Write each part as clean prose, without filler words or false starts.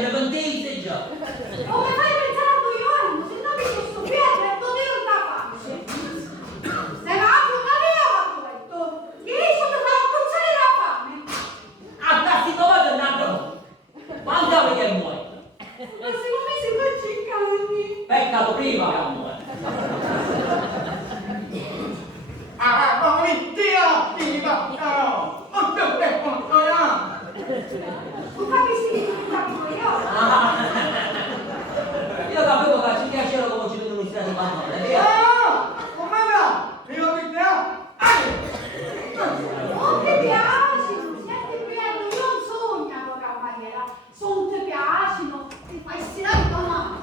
ne pentisse già. Come fai a pensare a due anni? Se non mi posso piedere, potevo da faccia. Se va a una via, ho detto. Io sono stata a cozzare la fame. A tassi come è nato? Quando vedi che muore? Ma se non mi si fa ciccani. Peccato prima che muore. Ah, mamma mia, viva! No! Non ti ho detto, Tu capi sì, tu capi io. Io capivo che ci piaceva come ci vedono in strada di è vero? come va? Io mi Non ti piace, senti bello, io non sogno la cameriera. Se non ti piacciono, ti fai stirare la mano.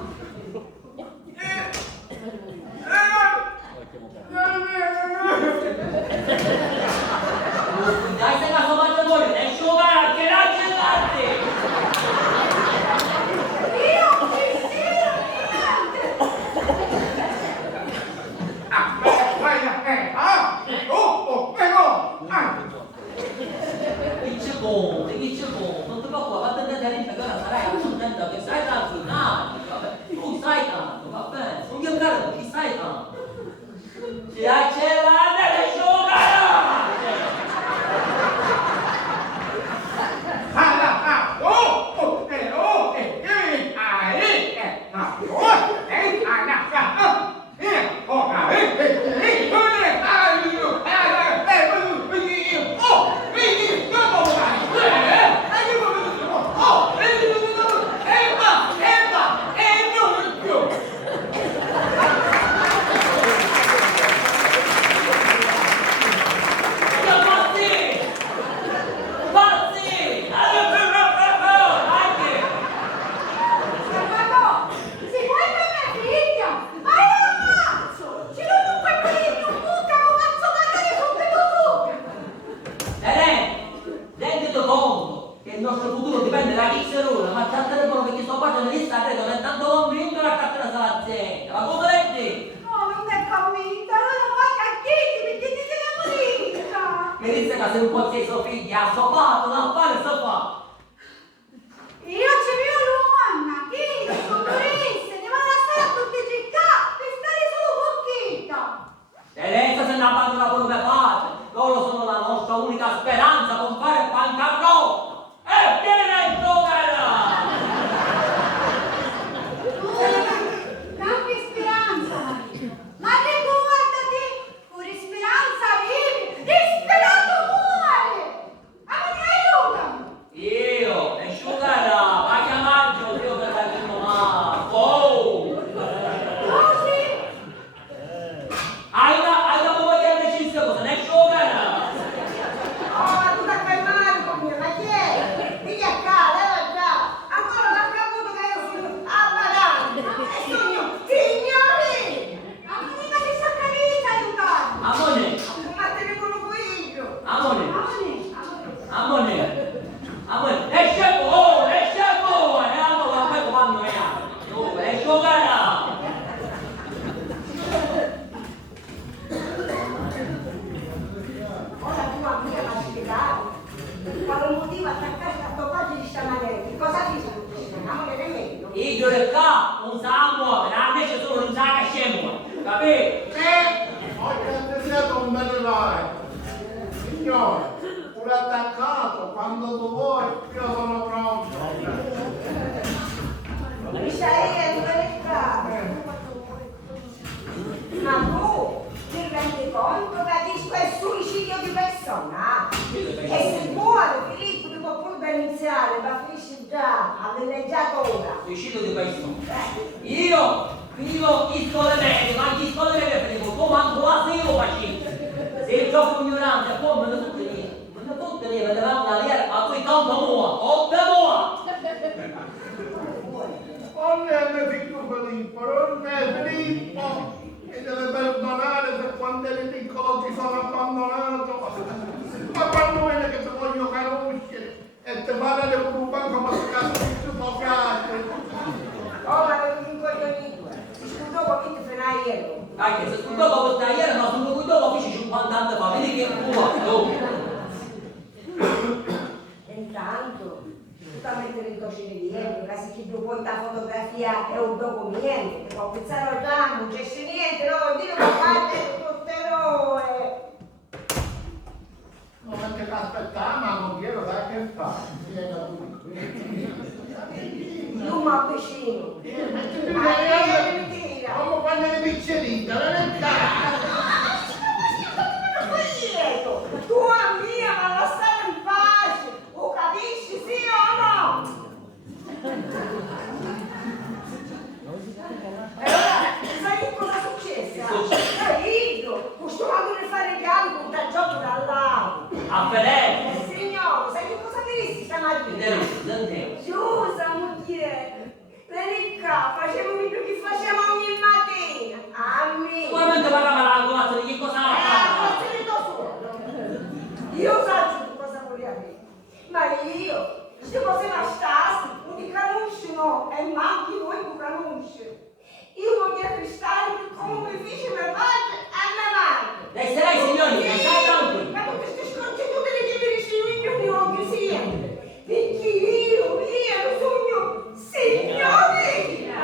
Dai, sei caso mangiatore, è sciogare che la gelate! Io non ci stirano niente. Chi c'è buono, non ti preoccupare, fate vedere che ora sarai contento che stai tanto finale, tu stai tanto, va bene, non ti andare, chi stai tanto? Ci accellate le sciogare! Il nostro futuro dipende da chi se rola, ma c'è il telefono perché sto facendo di sta credo che tanto non vinto la cartella salazienda. Ma cosa leggi? No, non è convinta, non vuoi cacchiti perché ti sei morita. Mi disse che sei un qualsiasi figlio, ha sopato, non fare sopa. Io ci vivo l'uomo, chi sono turiste, ne vanno a stare a tutte le città per stare solo pochita. Teresa se ne abbandona pure mia padre, loro sono la nostra unica speranza con fare bancarotta. E viene il Dammi speranza, marito. Ma riguardati, pure speranza vivi, disperato muore. Ma mi aiutami. Io, e sciugara, va a chiamarci Dio per la prima. Oh! Così? Hai da voglia di deciso cosa, ne sciugara? Oh, tu da calmare con me, ma chi è? Vieni a casa, già. Ancora non ha caputo che io sono ammalata. E sono signori! Ma mica ti sa carita aiutarmi. Amone, Ma te ne conosco io. amone, Amore. amone, amone, e scemo, e amo la poi quando è io, e sciugara. Ora tu a me la spiegare. Quale motivo attaccare a toccarti di stamanetti? Cosa ti succede? Non me ne vedo. Io del qua non sa muovere, invece solo non sa che scemo, capito? Oggi siete un bel levare. Signore, pure attaccato, quando tu vuoi, io sono pronto. Michaele, dove stai? Ma tu ti rendi conto che questo è suicidio di persona? E se muore Filippo ti può pure denunciare, ma finisce già, ha villeggiato ora. Suicidio di persona. Io vivo in scuole medie, ma in scuole medie prego, tu manco la sei io faccio. Se troppo ignorante, poi me ne tutte lì, vedevamo una lira, ma tu tanto mua, 8 mua. Non è figlio Filippo, non è Filippo, e deve perdonare per quando eri piccolo ti sono abbandonato. Ma quando vede che ti voglio conoscere e ti parla con un banco ma scazzo di suffocati. Oh, ma non mi incoglionito. Si scudò come ti frenai ieri. Anche se tu dopo questa ieri, ma tu dopo feci 50 anni fa, vedi che mua, E intanto, tutta a mettere il coscine di ieri, che si chi dopo questa fotografia è un documento, che può pensare già, non c'è niente, no, dico che fate tutte noi. Non è che aspettare, ma non glielo dai che fa. Io mi avvicino. Come quando le piccerite, non è Tua mia, ma lasciare in pace! O capisci, sì o no? E allora, sai cosa è successo? Io, costumando di fare i galli con il gioco dall'alto. A Fedele! Signore, sai che cosa mi dissi stamattina? Sentiamo. Scusa, moglie, le ricca, facevo un video che facciamo ogni mattina. A me. Sicuramente parlava la ragazza di che cosa Forse ne do solo. Io so cosa voleva dire. Ma io, queste cose bastate, non ti conoscono e manchi voi non conosci. Io voglio restare come mi fece mia madre e mia madre. Resterei, signori, stai tranquilli. Ma tutte queste scorte tutte le che mi ricevo io non ho sempre. Perché io sogno signorina.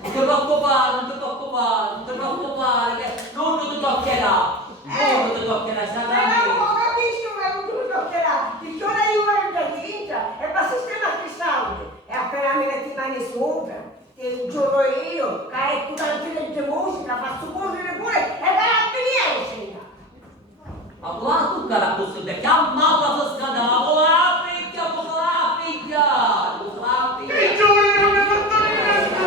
Non ti preoccupare, non ti preoccupare, non ti preoccupare, che non ti toccherà. Non ti toccherà, stai Ma tranquillo. non capisco che non ti toccherà. Perché ora io ero già vinta e va sistema cristallo. E appena mi metti mani sopra, ti giuro io, che è tutta la gente musica, faccio correre pure e vai a finire. Ma guarda tu cara questo te chiamata per scandalo, la picchia, cosa la picchia? che giorno non mi ha fatto niente!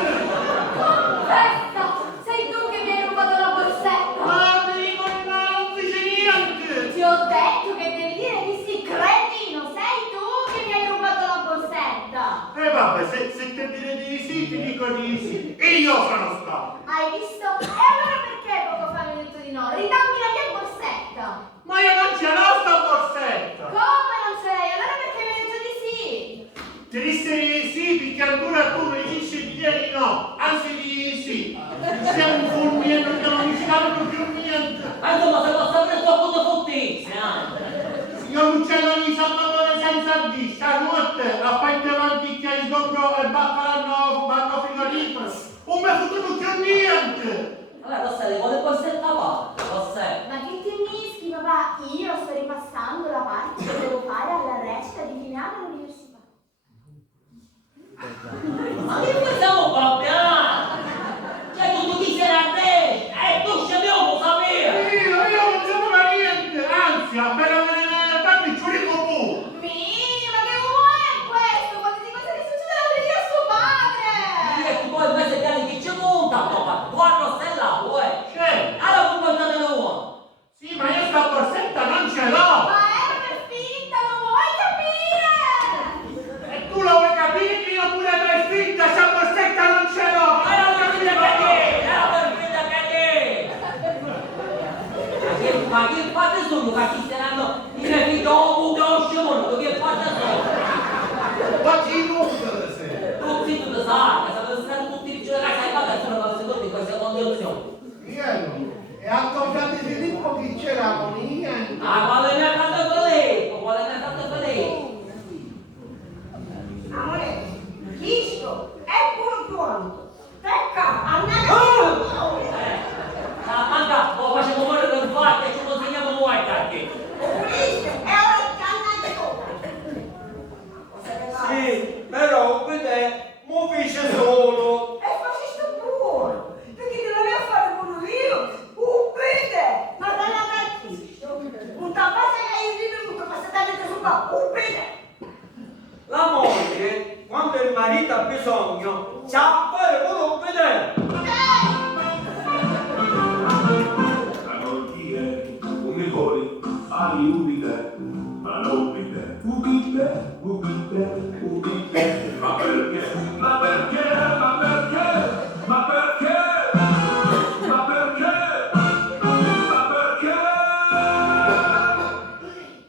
Festa, sei tu che mi hai rubato la borsetta. Ma ti dico che non dice niente! Ti ho detto che devi dire di sì, cretino, sei tu che mi hai rubato la borsetta. E vabbè, se te dire di sì, ti dico di sì. E io sono stato. Hai visto? E allora perché poco fa mi hai detto di no? Ridammi la mia borsetta. Ma io non ce l'ho sta borsetta! Come non ce l'hai? Allora perché mi hai detto di sì? Ti disse di sì perché ancora tu mi dici di ieri no, anzi di sì. Siamo un fulmine perché non mi ci fanno più niente. Ma insomma, se lo sapete troppo fottizia, Io l'uccello di Salvatore senza D, stanotte, a parte avanti che hai sopra e vanno frigorifero. Non mi ha fottuto più niente. Vabbè, lo sai, vuole borsetta parte, lo sai. Ma che ti mischi, papà? Io sto ripassando la parte che devo fare alla recita di finale all'università. Ma che possiamo cambiare? Cioè, tu ti sei a destra, tu scegliamo lo sapere. Io non sapevo niente, anzi, appena me ne tanto il giurico pure. Ma che vuoi è questo? Qualsiasi cosa che succede alla vita a suo padre! E tu poi invece di anni che ci monta, guarda stella, vuoi? C'è. Allora, come portate l'uomo? Sì, ma io sta borsetta non ce l'ho. Ma era per finta, non vuoi capire? E tu lo vuoi capire che io pure per finta sta borsetta non ce l'ho. Era per finta che ma che fate sono? Che ci saranno i miei figli dopo che ho scemonato, che fate sono? Ma chi non te sei? Tutti tu lo sai, che sapete stare tutti i giorni a casa e vabbè, sono cose secondo in queste condizioni. Io. E a toccare Filippo chi c'era con niente. Ah, quale mi ha fatto Filippo? Quale mi ha fatto Filippo? Amore, Cristo è pure quanto. Pecca, annata. Manca, lo facciamo morire per fare e ci consegniamo voi, cacchi. Cristo è ora che annata. Cosa ne va? Sì, però vedete, mo fece solo. E faceste pure, perché te lo devo fare pure io. Ubbide, ma dai a Cristo. Un tappato che hai rivenuto, passate su qua, ubbide. La moglie, quando il marito ha bisogno, sa fare quello che deve. Malattie, umidori, ali umide, malumide, umide, umide, umide. Ma perché? Ma perché? Ma perché? Ma perché? Ma perché? Ma perché?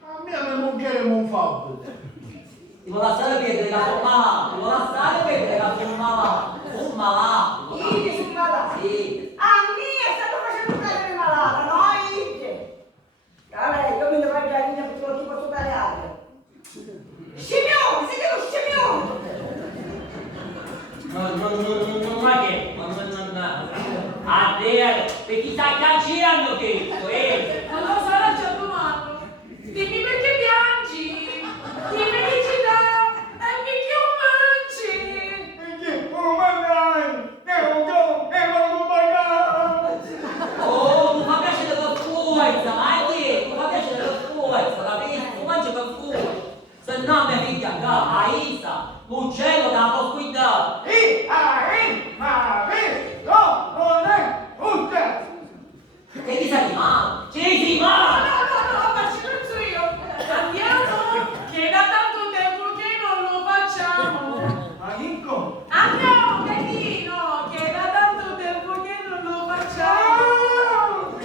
A me la moglie non fa. Ti vuole lasciare vedere che sono malato, ti vuole lasciare vedere che sono malato. Sono malato. Io sono malata. Sì. A me è stato facendo cadere malata, no? Allora, io mi dovrei già dire perché non ti posso dare aria. Scimmione, siete lo scimmione! Ma che? Adriano, perché stai cancellando questo, Non lo so, ragionando. Dimmi perché piangi. Dimmi che ci dà. E perché mangi. Perché non mangiare, che non do e non pagare. Oh, tu fa piacere per forza, ma che? Tu fa piacere per forza, capisci? Tu mangi per forza. Se no mi figlia qua, a Isa, l'uccello da prosperità. Che ti sei di male? Ci sei di male! No, ma ci penso io. Andiamo, che da tanto tempo che non lo facciamo. Andiamo, Carino, che da tanto tempo che non lo facciamo.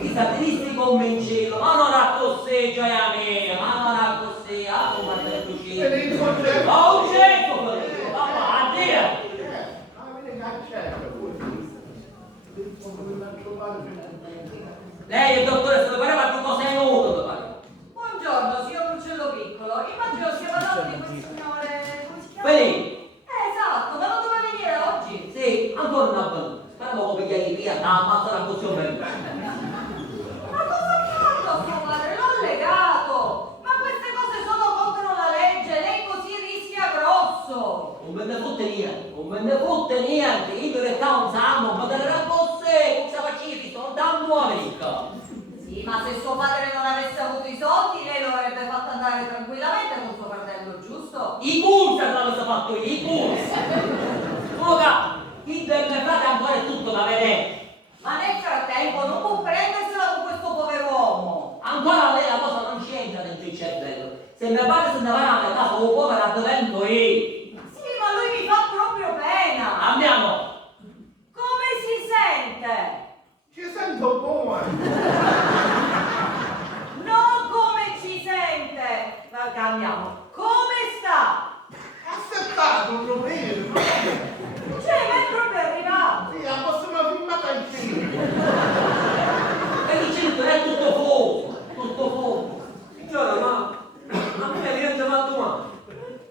Isa, ti dissi convincerlo, ma non a così, gioia mia, ma non a così, ah, come a te E lì non c'è. Ma un certo, papà, addio! Lei, il dottore, se lo pareva più cosa è venuto, dottore? Buongiorno, signor Uccello Piccolo. Immagino stia parlando di quel signore... come si chiama? Quelli? Esatto, ma non doveva venire oggi. Sì, ancora una volta. Speriamo che pigliare via, da ammazzare la così bene. Ma cosa ha fatto suo padre? L'ho legato! Ma queste cose sono contro la legge, lei così rischia grosso! Non me ne fotte niente, non me ne fotte niente. Io che sta un sanno, ma te ne raccosse, cosa facevi? Sono da America. Sì, ma se suo padre non avesse avuto i soldi, lei lo avrebbe fatto andare tranquillamente con suo fratello, giusto? I cursi l'avete fatto io, i cursi. Ora, il del mio frate ancora è tutto da vedere. Ma nel frattempo non può prendersela con questo pover'uomo! Ancora lei la cosa non ci entra dentro il cervello. Se mio padre se ne va a casa, lo povero a dove vengo io. Sì, ma lui mi fa proprio pena! Andiamo. Come si sente? Ci sento buono. Non come ci sente! Ma cambiamo. Come sta? Aspettato un momento. Cioè, ma è proprio arrivato! Sì, la prossima filmata in film. E dice è tutto fuoco, tutto fuoco. Signora, ma a me mi rende mal domani.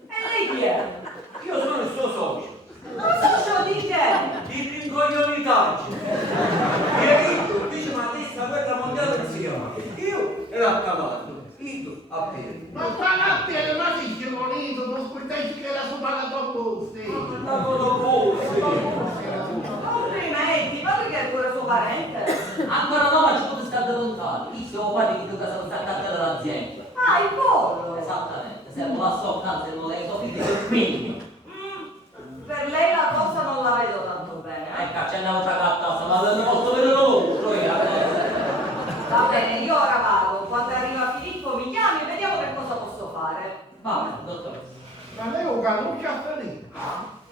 E lei chi è? Io sono il suo socio. Non so di che! Di rincoglionitaggine. Io dice ma questa guerra mondiale non si chiama. Io ero a cavallo, io a piedi. Ma pagatti è rimasto scemonito, non scordarsi che era su pagato posti. Andavo dopo. Complimenti, ma lui che è pure suo parente? Ancora no, ma ci potete stare lontano. Io siamo padri di due sono stati a dell'azienda. Ah, il pollo! Esattamente, se non la so, se non lei so, figli del minimo. Per lei la cosa non la vedo tanto bene. Ecco, c'è un'altra cartassa, ma non posso vedere l'altro. Va bene, io ora vado. Quando arriva Filippo mi chiami e vediamo che cosa posso fare. Va bene, dottore. Ma lei un canuccia lì?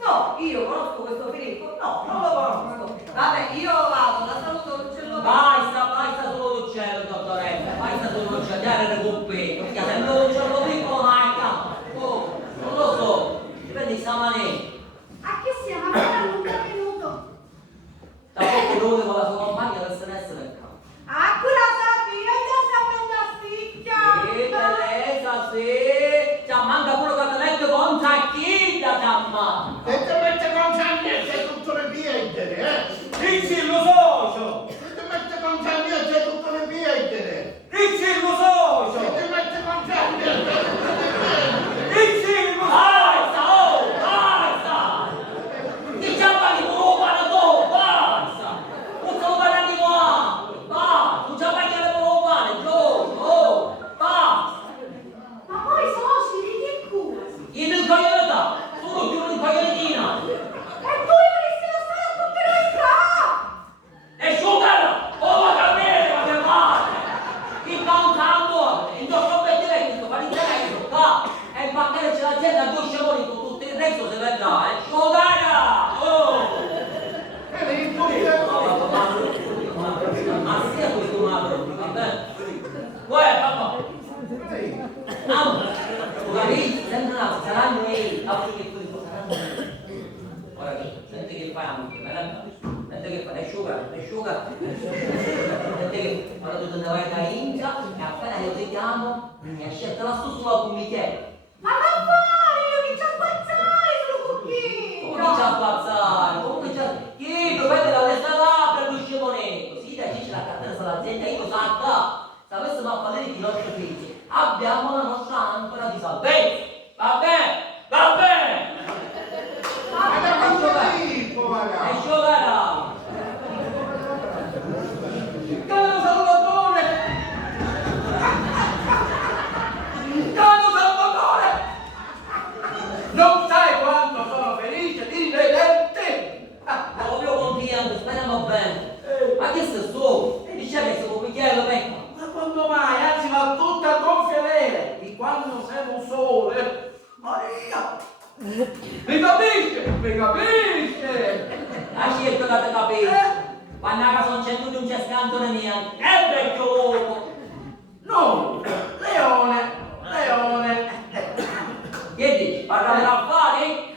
No, io conosco questo Filippo? No, non lo conosco. Vabbè, io vado, la saluto l'uccello. Vai sta solo l'uccello, dottoressa. Vai sta solo l'uccello, dare il compito. Perché se non l'uccello piccolo, manca. Oh, non lo so. Dipende da manetta. A che siamo? Ancora non è venuto. Da poco lui con la sua compagna per se ne essere il campo. Ancora sapere, già sapendo la Sì, spicchia. Teresa, sì. Già manca pure che ti metto con tacchita, già Se ti mette con Gianni c'è tutto le piedere, Ricci lo socio! Se ti mette con Gianni c'è tutto le piedere. Ricci lo Se socio! ti mette con Gianni c'è tutto le piedere. Ricci lo socio! Basta, oh, basta! Ti chiamano di nuovo, guarda, basta! Non stiamo parlando di qua! Basta! Non ci appaghiamo per un pane, Giorgio, oh, basta! Ma poi soci, di che cura? Io non voglio da, sono più un coglionetina! E tu dovresti lo stare a tutte le qua! E sciugala! Oh, ma capire, ma che fate? Il contanto, il nostro obiettivo fa l'interesse, qua! E il bancare c'è l'azienda a due scemoni con tutto il resto se vedrà, sciugala! Oh! E lì il potere. Ma sia questo magro, va bene? Uè, papà! Capisci? Sempre una, saranno i altri che poi saranno. Ora che, senti che fai anche, senti che fai, asciuga. Senti che, ora tu te ne vai da India e appena io ti chiamo, mi ha scelto la stessa con Michele. Ma non fare, io mi ci ho ammazzato! Mi capisce? Mi capisce? Ha scelto da te capire. Quando a casa non c'è tutto, non c'è scantone niente. È vecchio uomo. No, Leone, Leone. Che dici? Parliamo di affari?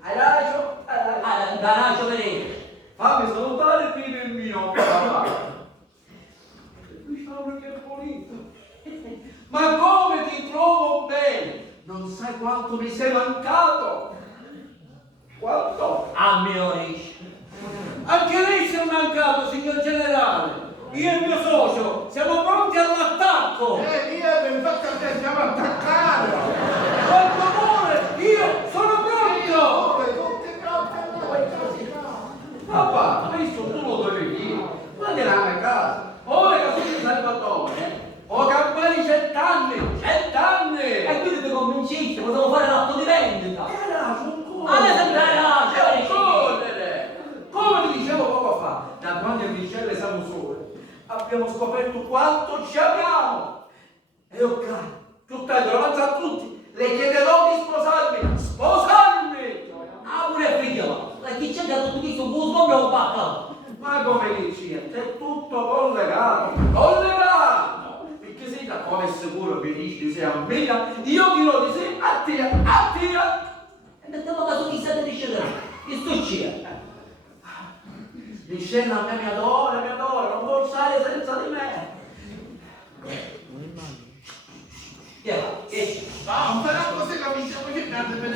Hai ragione, hai ragione. Ah, da lascio vedere. Fammi salutare fino il mio papà. Diciamo che è pulito. Ma come ti trovo bene? Non sai quanto mi sei mancato. Quanto? A mio riccio. Anche lei si è mancato, signor generale. Io e il mio socio siamo pronti all'attacco. Niente, infatti a te siamo attaccati. Quanto vuole, io sono pronto. Tutti pronti a noi, Papà, questo tu lo dovevi. Ma andiamo a casa. Ora che sono Salvatore, ho campani 100 anni, 100 anni. E quindi ti convinciste, potevo fare l'atto di vendita. Era un Ah, mi sembra ragione. correre. Come ti dicevo poco fa, da quando in Michelle siamo soli, abbiamo scoperto quanto ci abbiamo. E io caro, tutta davanti a tutti, le chiederò di sposarmi. Sposarmi! Ah, pure figlio. E chi c'è da tutto questo busto non bacca. Ma come dici? È tutto collegato, collegato! Perché sei da come è sicuro che dici di sei a me, io dirò di sì a te, a te! E mettiamo caso chi siete di scendere. Che sto c'è? Di scena a me mi adora, non può stare senza di me! Che va? Che c'è? No, però così capisciamo che cazzo per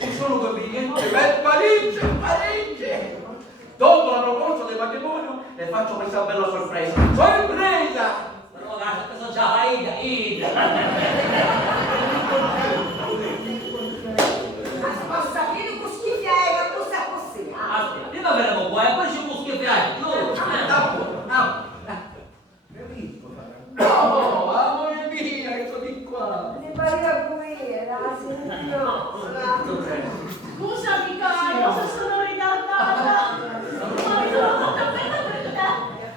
Ci sono due biglietti per Parigi, Parigi! Dopo la proposta del matrimonio le faccio questa bella sorpresa. Sorpresa! Però ragazzi, sono già Ida. Ma sapete che schifo è, cosa così? Aspetta, prima verremo qua e poi ci può schiaffare. No, amore mio, eccomi qua! Ne pareva come era, signora. Scusami caro, se sono ritardata. Ma mi sono fatta bene per te.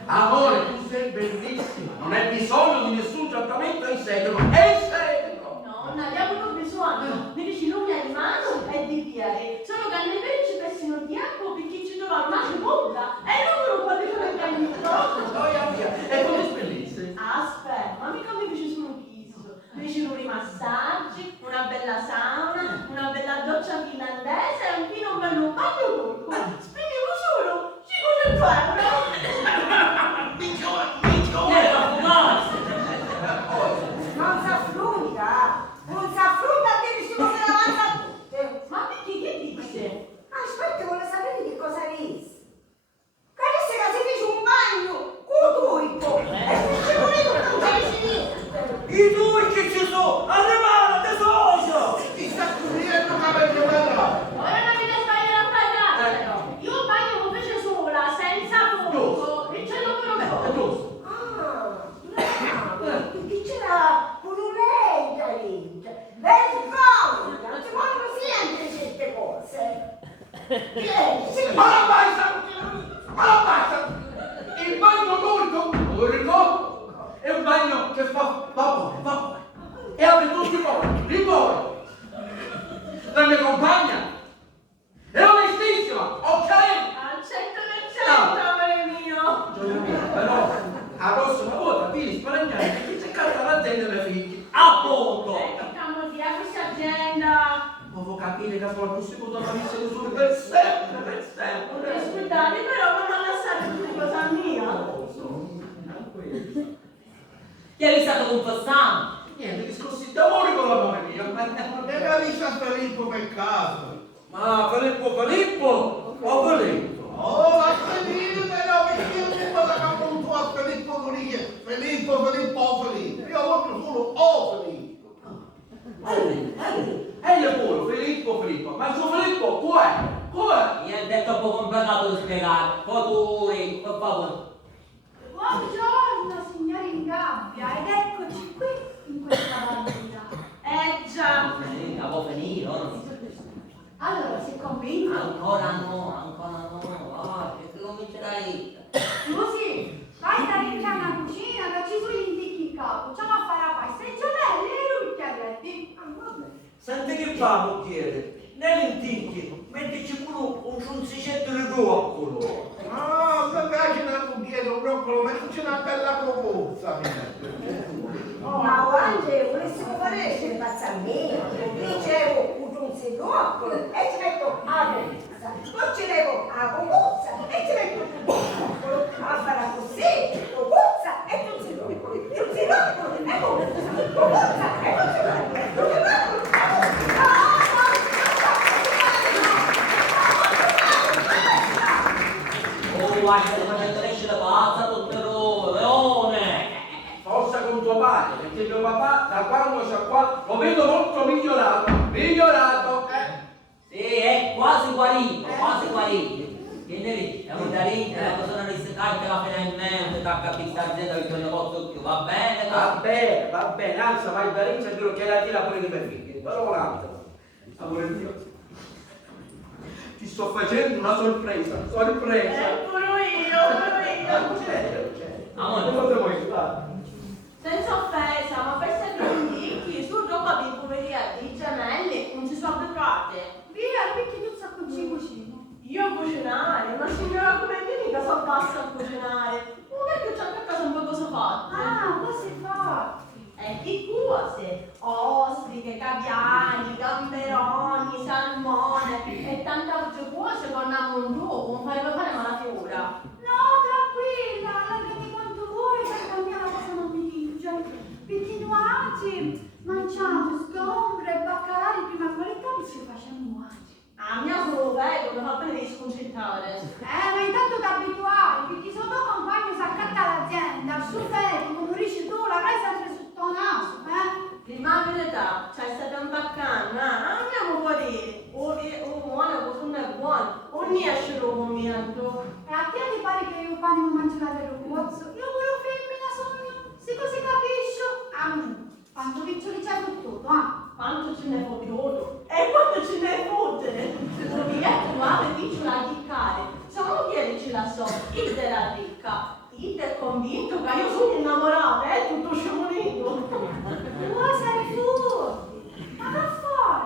Amore, tu sei bellissima, non hai bisogno di nessun trattamento estetico, estetico! No, non abbiamo bisogno. Mi dici non mi hai mano e di piede. Solo che nei veri ci persino il diavolo perché ci trova una seconda e non me lo può dire che hai E come spellisse? Aspetta, ma mica mi dici solo chiso. Mi dici i massaggi, una bella sauna, una bella doccia finlandese e un fino bello bagno turco. Spegniamo solo 500 euro. Che è la fumata? Non si affronta a dire se non se la mangia a tutte. Ma perché che dice? Aspetta, vuole sapere che cosa dice. Caresse che si dice un bagno turco e se ci volete non c'è niente. I turchi ci sono! Arrivate, socio! Ti sta correndo che avete parlato. Ora non mi devi sbagliare a pagare però. Io bagno invece sola, senza fuoco e ce l'ho per un po'. Perché c'era pure lei, Carita. Vergogna, non si possono sentire certe cose. Ma la basta! Il bagno turco è un bagno che fa vapore e apre tutti i pori. La mia compagna è onestissima, ok? Al 100%, amore mio. Gioia mia, però la prossima volta devi sparagnare perché c'è carta l'azienda dei miei figli. Appunto. Facciamo via questa agenda. Devo capire che sono più sicuro da essere solo per sempre. Scusate, però non ho lasciato tutte cosa mia. Chi è stato confessato? Niente, discorsi d'amore con l'amore mio. E la lista a Filippo per caso. Ma Filippo o Filippo? Oh, la Filippo, però perché io mi vado a capo a Filippo Dorie. Filippo. Io voglio solo O Filippo. Pure, Filippo. Ma il suo Filippo, qua? Mi è detto un po' complicato da spiegare. Futuri, per favore. Buongiorno, signori in gabbia, ed eccoci qui in questa valida. Già. Devo finire, no? Allora, sei convinto? Ancora no. Ah, che comincerai. Così, vai da dentro alla cucina, che ci sono gli inticchi in capo, facciamo a fare la pasta e giovelle, Senti che fa, Mucchiere? Nell'inticchi, mettici pure un ciunzicetto di broccolo. Ah, mi piace una cucchietta, un broccolo, mettici una bella cocozza. Ma guarda, volessimo fare le pazzamenti, dicevo un sedocolo e ci metto a cozza, poi ci levo a cocozza e ci metto un broccolo, a fare così, cocozza e un sedocolo e cocozza e un sedocolo. Oh, guarda, stai facendo esce la pazza, tutto leone! Forza con tuo padre, perché mio papà da quando c'è qua lo vedo molto migliorato. Migliorato! Sì, è quasi guarito, quasi guarito. Vieni lì, è un darino, è una persona di secare la finalmente, da capire sta azienda che il negozio più, va bene? Va bene, anzi vai da Renzo e dirò che la tira pure di miei figli. Però un attimo, amore mio, ti sto facendo una sorpresa. Pure io. Non c'è. Amore, Come vuoi aiutare? Senza offesa, ma per essere ricchi, su roba di poveria di gemelli non ci sono abituate. Via, perché tu sai cucino? Io cucinare? Ma signora come me mica so basta a cucinare. Un vecchio c'ha a casa un po' cosa fatte. Ah, cosa si fa? Che cose? Ostriche, caviani, gamberoni, salmone e tante altre cose con un non farebbe fare malafiora. No, tranquilla, lavati quanto vuoi, perché a me la cosa non mi dice. Perché noi oggi mangiamo sgombro e baccalari di prima qualità e ci facciamo oggi. A mia solo vedo, mi fa bene di sconcentrare. Ma intanto ti abituare, perché se il tuo compagno si accatta l'azienda, al suo fermo, come dici tu, l'avrai sempre sotto il naso, Prima verità, c'è stato un baccano, andiamo fuori, o buono, o non è buono, o ne esce lo commento. E a te ti pare che io pane non mangio la del ragazzo? Io pure femmina sogno, si così capisci? Quanto piccioli c'è tutto, Quanto ce ne può tutto? E quanto ce ne fotte? Lo biglietto nuovo dice la chiccare. Se non chiede ce la so, il della ricca. Il è convinto che io sono innamorata, è tutto sciamonito. Vuoi sei furti? Ma che fai?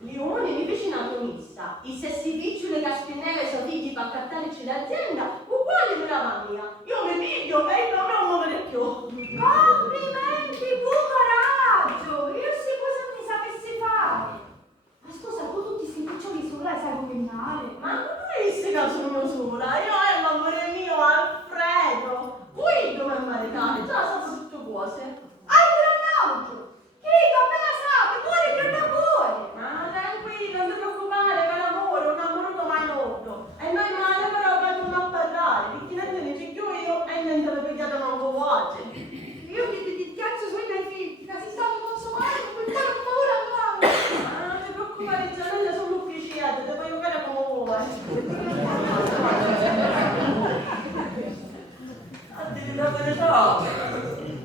Leone mi vicino atomista. I sessi piccioli che spinelle sono figli per accattarci l'azienda, uguali di la mia. Io mi piglio e il nome è un orecchio. Complimenti, buon coraggio! Io sì cosa non ne sapessi fare. Ma scusa, tu tutti questi piccioli sola sai combinare? Ma non hai visto che sono sola? Io è l'amore mio, Alfredo. Qui dove maritare, già sono tutte cose. Hai grannaggio! Chico, appena sape, muore più da cuore! Ma tranquillo, non ti preoccupare per l'amore, un amore mai noto. E noi male però vengono a parlare, perché niente ne cicchio io e niente le pigliate manco voce. Io ti piaccio sui miei figli, che si stanno consumando, quel cuore non paura nuovo! Ma non ti preoccupare, Gianella sono ufficiate, devo giocare come vuoi. a dire la verità,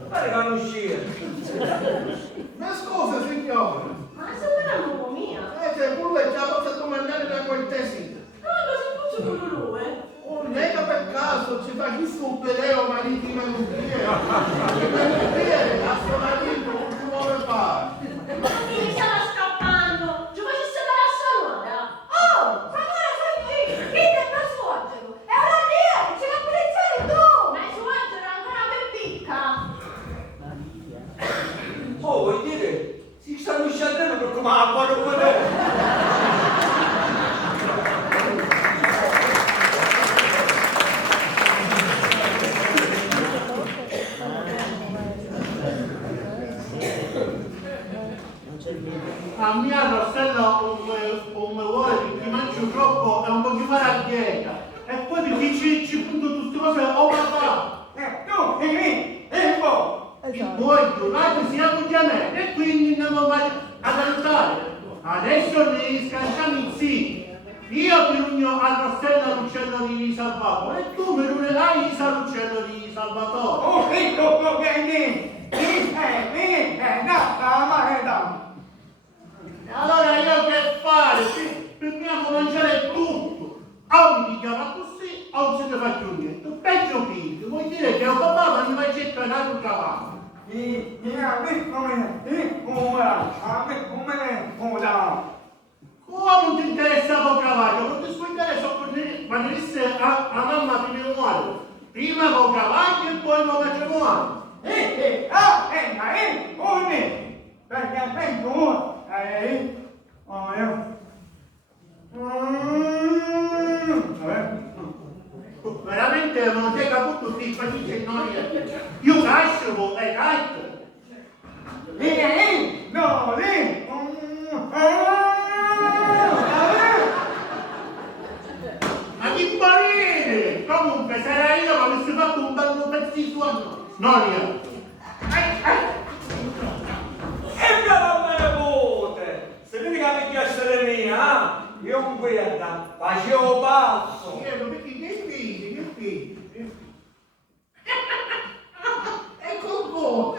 pare che non uscire. Ma scusa signore, Ma se non è un po' mia. c'è pure già posso domandare da cortesia. No, lo si può quello lui. Mica per caso ci facesse un peleo marittimo in Mucchiere, a suo marito non si vuole fare. Ma mi stava scappando. Ci facesse la salona. Oh, Samora sei qui, chi ti è suocero? È una lì, ce la pulizzare tu! Ma il suo era ancora per picca. Oh, vuoi dire? Si stanno scendendo per come la fanno vedere. A mia Rossella non mi vuole perché mangio troppo e non voglio fare a dieta. E poi perché ci punto tutte cose o papà. Tu, e poi? Voglio, l'altro siamo già me e quindi andiamo a cantare. Adesso ne scanciamo insieme. Io pigno a Rossella l'uccello di Salvatore e tu per un Laisa l'uccello di Salvatore. Oh, ecco, vieni! Allora io che fare? Dobbiamo mangiare tutto. O mi pigliamo così o non se ne fa più niente. Peggio figlio, vuol dire che ho papà mi faccio tornare un cavallo. Come non ti interessa un cavallo? Non ti interessa quando disse a mamma di mio uomo. Prima con cavallo e poi con matrimonio. Veramente non ti hai capito tutti i fatici noi. Io cascio, e canto. Ma che parere! Comunque sarà io che avessi fatto un bello pezzo di suono. Non io. E brava mia nipote! Se vedi che mi piace mia, io non guarda, facevo pazzo! Che figli? Ecco qua!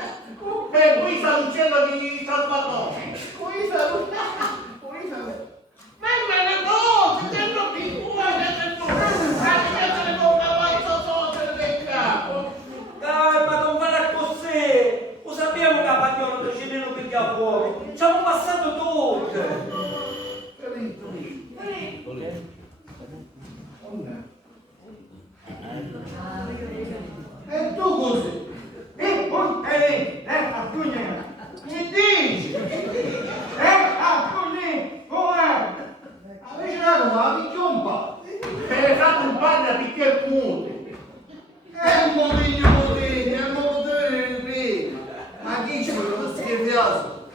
E qui sta l'uccello di Salvatore! Qui sta l'uccello! Ma è una cosa! C'è troppo di cuore! C'è troppo di capo! Dai, ma non fare così! Lo sappiamo che a Pagliolo non ce ne non picchia fuori! Ci hanno passato tutte! E tu così? Che dici? Avete la picchiompa? Hai fatto un padre a picchiare il punto. È un modello prima. Ma chi ci vuole scherziato?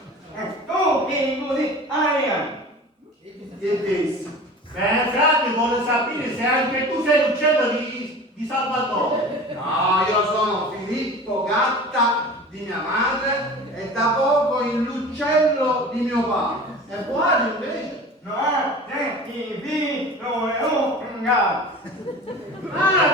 Che dici? Frate, vuole sapere se anche tu sei l'uccello di Salvatore. No, io sono Filippo Gatta di mia madre e da poco l'uccello di mio padre. E Boato invece? Ah,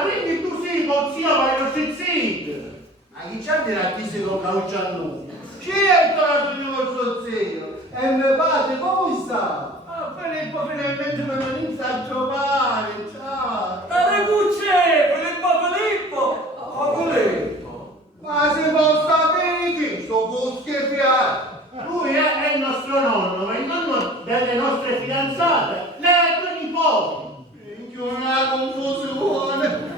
quindi tu sei col zio Mario Zizzit. Ma chi c'ha di rattissi con Caruccio a noi? Certo la signor suo zio! E mio padre come sta? Ah, Filippo finalmente me lo inizia a giocare, ciao. Dove cucce? Filippo! Ma si può sapere chi sto con scherziare? Lui è il nostro nonno, ma il nonno delle nostre fidanzate, le tue nipoti. Minchia, una confusione!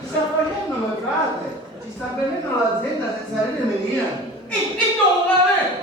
Ci sta facendo le frate, ci sta prendendo l'azienda senza avere venire. E dove?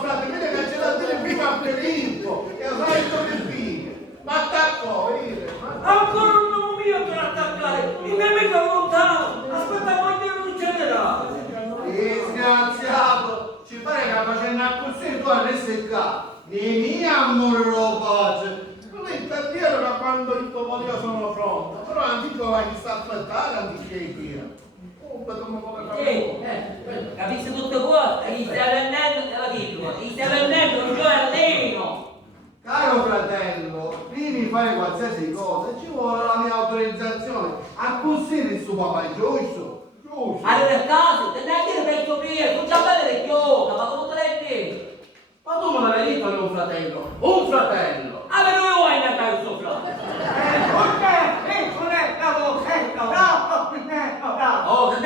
Frate, vede che ce l'ha dire prima a Filippo, e ha fatto che fine. Ma attaccò, vedi? Ancora un uomo mio per attaccare! Il nemico è lontano! Aspettavo anche un generale! Disgraziato, ci pare che facendo così tu avresti qua. Di mia amore lo pace. Lui per dire da quando il Topolio sono pronto, però anziché la chi sta aspettare, anziché dire. Comunque come vuole fare? Capisci tutte cose? Gli stai vendendo te la dico, gli stai vendendo un giornalino. Caro fratello, prima di fare qualsiasi cosa ci vuole la mia autorizzazione. A così il suo papà è giusto? Giusto. Allora per caso, te ne hai dire per il tuo primo, non c'ha bene le chiocca, ma come te l'hai detto? Ma tu me l'avevi detto un fratello? Un fratello! Ah, ma dove vuoi andare il suo fratello? Oh, che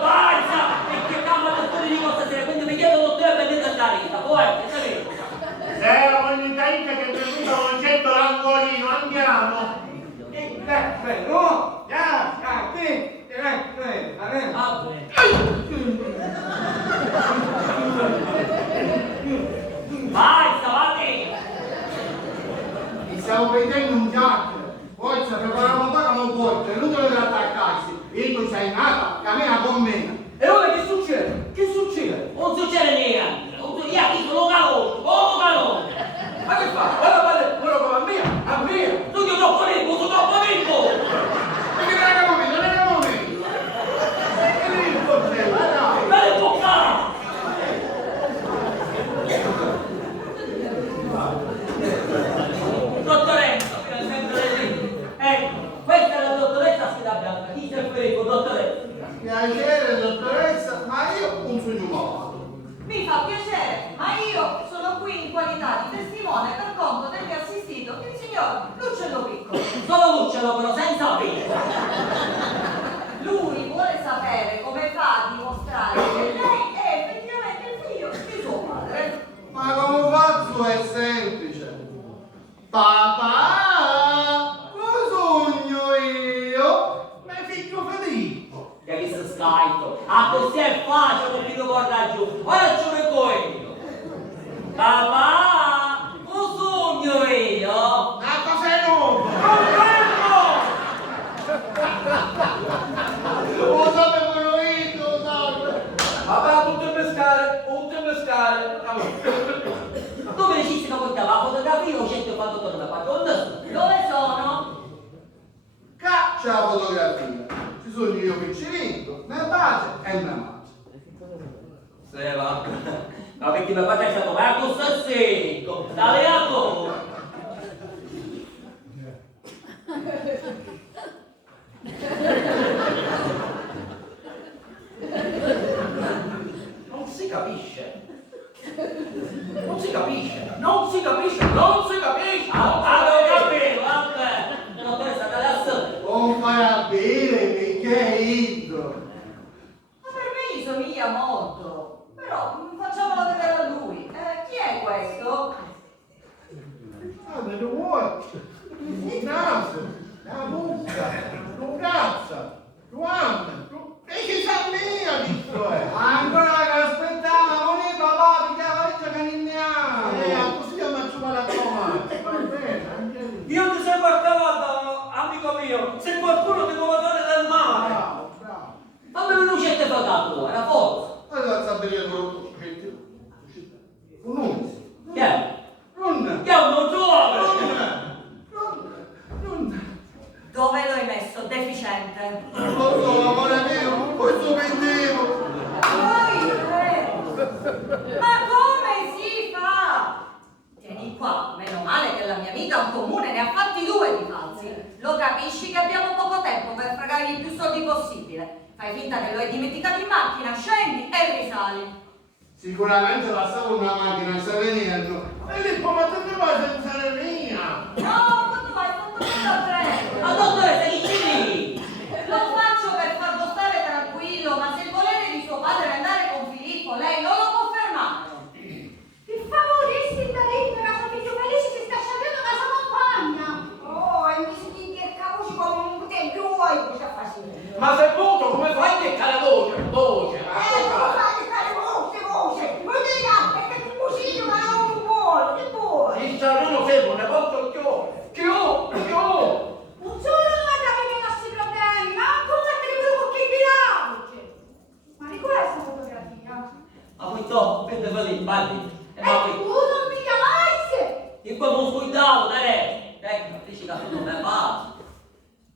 basta! E che cavolo di storia di cosa sera, quindi mi chiedono te per dire la vita, poi, che sapete? Se ogni tanto che è venuto concetto l'angolino, andiamo. Ah, Papà, tutto il pescare. Dove le ci si portava la fotografia o c'è quando torna qua? Dove sono? C'è la fotografia. Ci sono io che ci vinco, mia pace e mia madre. Se va. Ma perché mio padre è stato Marco Sassecco, dalle a tu. Non si capisce. Avevo capito, vabbè. Dottoressa, dai lassù. Non fai a bere perché è indo. Ma per me gli somiglia molto. Però facciamolo vedere a lui. Chi è questo? Me lo vuoi? Il naso, la bocca, l'ugazza, Juan, e chi sa mia, visto è? Ancora che aspettava, non è papà, perché la vecchia caniniamo. Così la faccio male a trovare, va bene, anche lì. Io ti sei guardato, amico mio, se qualcuno ti vuole dare del male. Bravo, bravo. Fammi un lucetto pagato, era forza. Allora sapere quello che un Chi è? non Chi è un giovane? Dove lo hai messo? Deficiente. non lo so, amore mio, questo pendevo. Ma come si fa? Tieni qua, meno male che la mia amica un comune ne ha fatti 2 di falsi. Lo capisci che abbiamo poco tempo per fregargli più soldi possibile. Fai finta che lo hai dimenticato in macchina, scendi e risali. Sicuramente lasciavo una macchina, sta venendo. Filippo, ma te ne vai senza la mia? No, quando vai sotto questa prego. Ma dottoressa, chi ci lì? Lo faccio per farlo stare tranquillo, ma se il volere di suo padre è andare con Filippo, lei non lo può fermare. Per favore, sindaretto, la sua figlio Felice si sta scambiando la sua compagna. Oh, e mi si intercavuci come un tempio vuoi, cosa fa sì? Ma sei muto, come fai che cala voce? Come fate fare voce? Vuol dire che ti cucino, ma non vuole, che vuoi? Il sarrano fermo, ne porto il chiò. Non solo non avete i nostri problemi, ma anche un sacco di quello con chi vi Ma di questa fotografia? Ma poi dopo, per te lì, balli. E E ma tu poi, non mi chiamassi! e poi non scuidavo, dai. Ecco, dici che non è basta.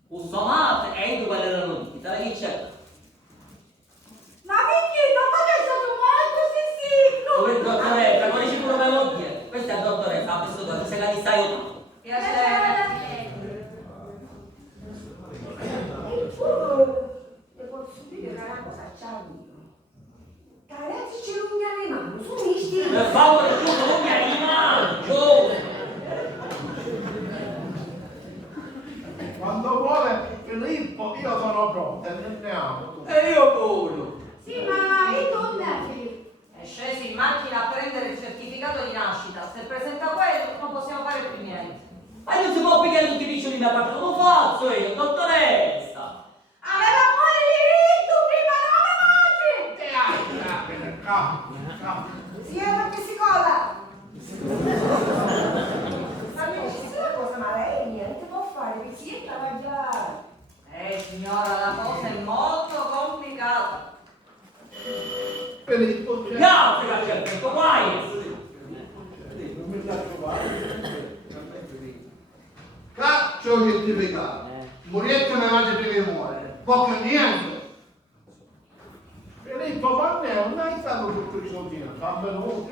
Usomate e io quelle erano tutti, sai chi c'è? Ma perché? Non potete stato molto sensibile! Dove dottoressa, con dici pure memoria. Questa è la dottoressa, ha visto dove se la di stai io. Piacere. E tu Le posso dire che è una cosa c'hanno. Ragazzi, ce l'ho alle mani, sono misti. Per favore, tu non mi hai rimasto. Quando vuole Filippo, io sono pronto, andiamo. E io pure. Sì, ma e tu Filippo? È sceso in macchina a prendere il certificato di nascita. Se presenta quello, non possiamo fare più niente. Ma non si può pigliare tutti i piccioli da parte, non lo faccio io, dottoressa. Aveva pure diritto prima non la madre! Calma. Sì, perché si cola. Ma mi dici una cosa, ma lei niente può fare, perché si è da mangiare. Signora, la cosa è molto complicata. Filippo, Grazie, Cacciatto, vai. non mi lascio fare. Caccio certificato. Morietta mia madre prima muore. Poco e niente. Filippo, quando non hai stato tutto i soldi, fammelo.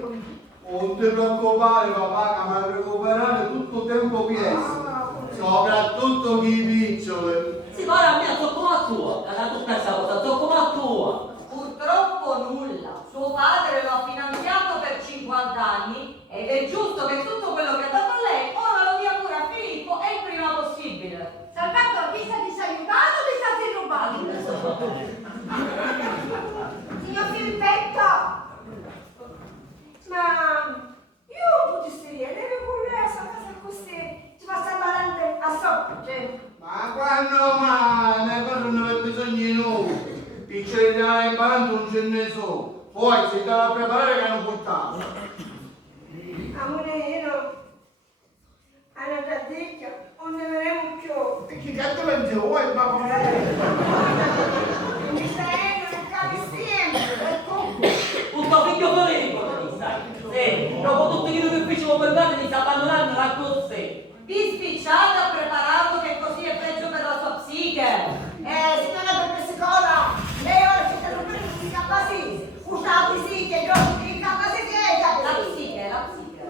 Non ti preoccupare papà, che mi hai recuperato tutto il tempo pieno. Soprattutto chi piccioli. Sì, ma ora a me tocco a tua, la tutta questa cosa, tocco a tua. Purtroppo nulla. Suo padre lo ha finanziato per 50 anni ed è giusto che tutto quello che ha dato a lei ora lo dia pure a Filippo e il prima possibile. Salvatore, ti stai aiutando o ti stai rubando? Signor Filippetto! Ma io non potresti riedere con lei a casa così? Ci passa davanti a sopra, cioè. Ma quando mai? Ne cosa non aveva bisogno di noi. I cereali imparando non ce ne sono. Poi si deve preparare che hanno buttato. Amore, io hanno già detto, non ne vedremo più. E chi cazzo le vuoi, papà? Mi stai nel capo sempre, ecco. Sì, dopo tutto quello che facevo per me mi sta abbandonando la così. Vi spicciate a prepararlo che così è peggio per la sua psiche. Signora professora, lei ora ci sta rompendo di capacisi. Usate sì che io di capacisi la psiche.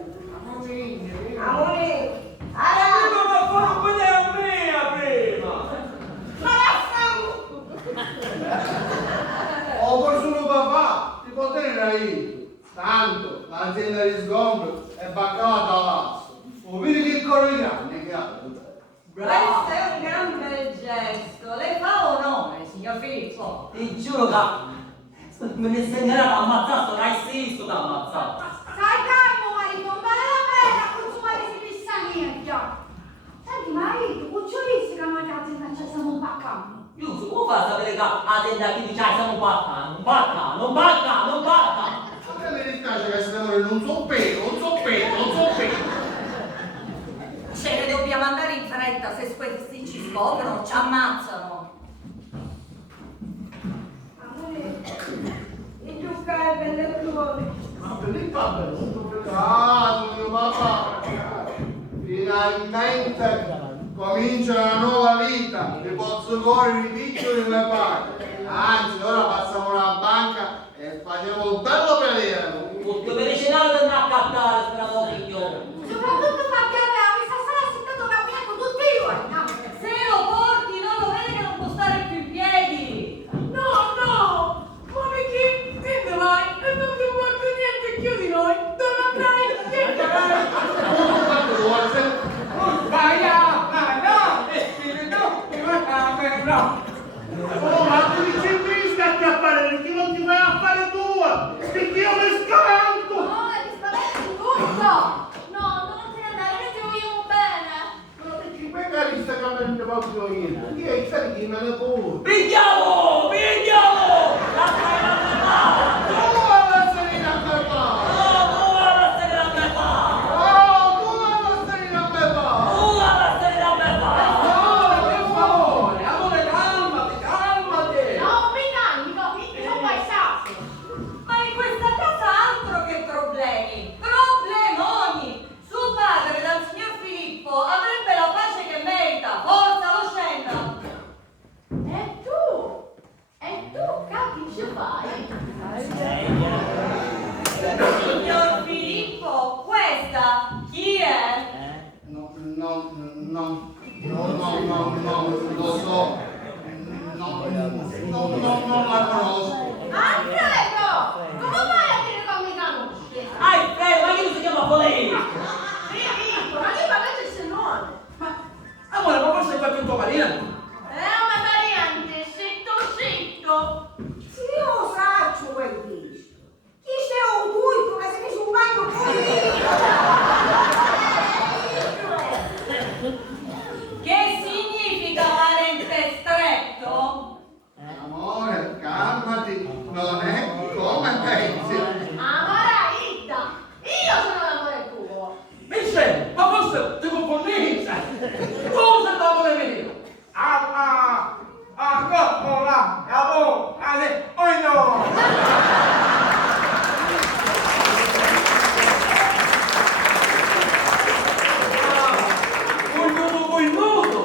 Amore. Ma fanno vedere a me prima! Ma Oh, per solo papà, ti può tenere lì. Tanto, l'azienda di sgombro è baccata a lazzo. Oh, vedi che corri grande che ha. questo è un gran bel gesto. Le fa onore, signor Filippo. Ti giuro che me ne insegnerà a ammazzare sto raissisto da ammazzare. Sai calmo marito, non vale la pena consumare si pissa niente. Senti marito, cucciolissimo che noi azienda ci siamo baccando. Giusto, come fa a sapere che azienda qui dice siamo baccando? Non bacca! A me mi dispiace che siete morire, non so pelo. Ce ne dobbiamo andare in fretta, se questi ci scoprono, ci ammazzano. Amore, il giucca è belle. Ma per lì va bene. Ah, mio papà. Finalmente comincia una nuova vita. Mi posso correre i piccoli e le paghe. Anzi, ora passiamo alla banca e facciamo il bello periodo. Tutto per i cenari per andare a cattare, speravo io. Soprattutto perché mi sta solo aspettando camminato tutti i giorni. Se lo porti, non lo vede che non può stare più in piedi. No, ma perché? Te ne vai e non ti porto niente più di noi. Dove andrai? Che Oh, ma tu dici qui scatti a fare, perché non ti vai a fare tua? Perché io mi scanto! No, ti spaventi tutto. No, non te ne andare, noi ti vogliamo bene. Ma perché magari sta cambiando proprio io? Io sai che me ne può. Pigliamo! La Tu alla salire a me fa! tu alla stare da me fa! Oh, tu alla salire a me fa! Tu alla stare da me fa! No, per favore, amore, calmati! No, meccanico, finché non fai sasso. Ma in questa casa altro che problemi, problemoni. Suo padre, dal signor Filippo, avrebbe la pace che merita. Forza, lo scenda. E tu, capi ci fai? Signor Filippo, questa chi è? No, lo so. Non la conosco. Alfredo, come fai a dire che mi conosci? Alfredo, ma che si chiama Polino? Filippo, ma che parlate il suo nome? Amore, ma forse è qualche tuo parente? Una variante, sitto. Io saccio quel disco. Chi sei un culto che si dice un bagno Che significa parente stretto? Amore, calmati, non è come pensi. Amore Ida, io sono l'amore tuo. Michele, ma forse ti confondi? Tu sei l'amore mio! Coppola, cavò, oh no! Vuoi nudo!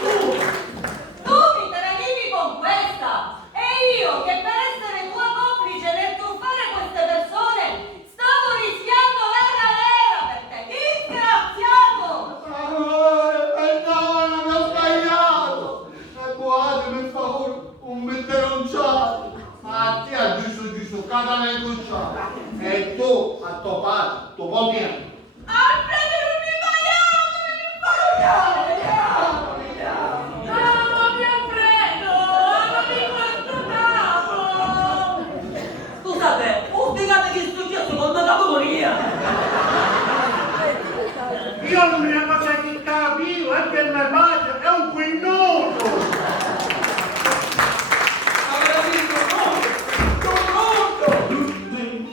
Tu mi tradivi con questa e io che per essere tua complice nel truffare queste persone stavo rischiando la galera per te, disgraziato! Amore, perdona, mi ho sbagliato. E guarda, per favore, un peperonciato. Ma ti ha giusto, cada nel cucciato. E tu, a tuo padre, tuo potere. Alfredo, non mi vogliamo, non mi vogliamo! No, mio Alfredo, non mi quanto capo! Scusate, spiegate che è successo con la categoria! Io l'unica cosa che capivo è che mio padre è un quinnoso! Aveva vinto tutto! Tutti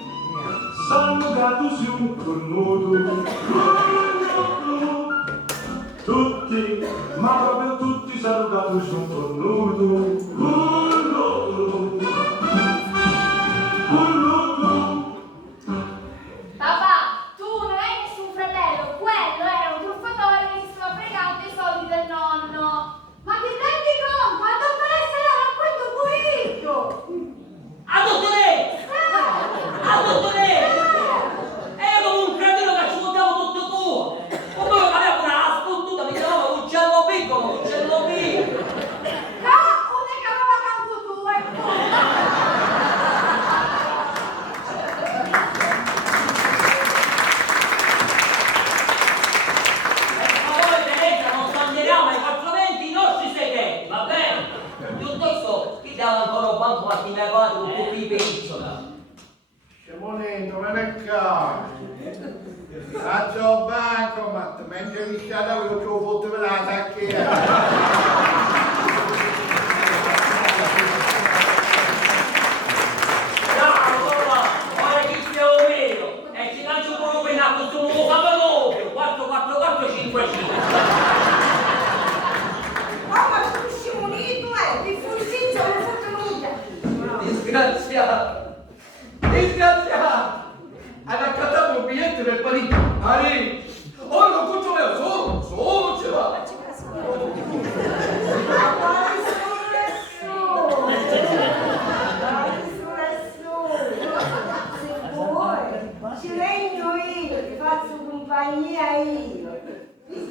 sanno che tu sei un cornuto proprio tutti salutati sono tornuto. Papà, tu non hai nessun fratello, quello era un truffatore che si stava fregando i soldi del nonno. Ma ti rendi conto? La dottoressa era a quel pulito! A dottoressa! A dottoressa! E io come un cretino che ci contavo tutto tuo! Come io che avevo una sfottuta, mi chiamavo l'uccello piccolo, l'uccello piccolo! No, una che aveva tanto tu, ecco! Per favore Teresa, non sbandieriamo ai 420 i nostri segreti, va bene? Tutto questo, chi dava ancora un banco a chi mi ha pagato con tutti i pizzola? Scemonetto, non è caro. Faccio banco, ma mentre mi schiada avevo più fatto per la tacchia. Bravo, papà! Ora chi sia o meno! E ci lancio un po' in acqua, questo nuovo capello! 44455! Ma tu scimunito, di fursiccio non fu tenuta. Disgraziato! Disgraziato! Hai raccattato un biglietto per Parigi! Parigi! Ora non conto me, solo ce va! Ma quale sole se vuoi, ci regno io, ti faccio compagnia io.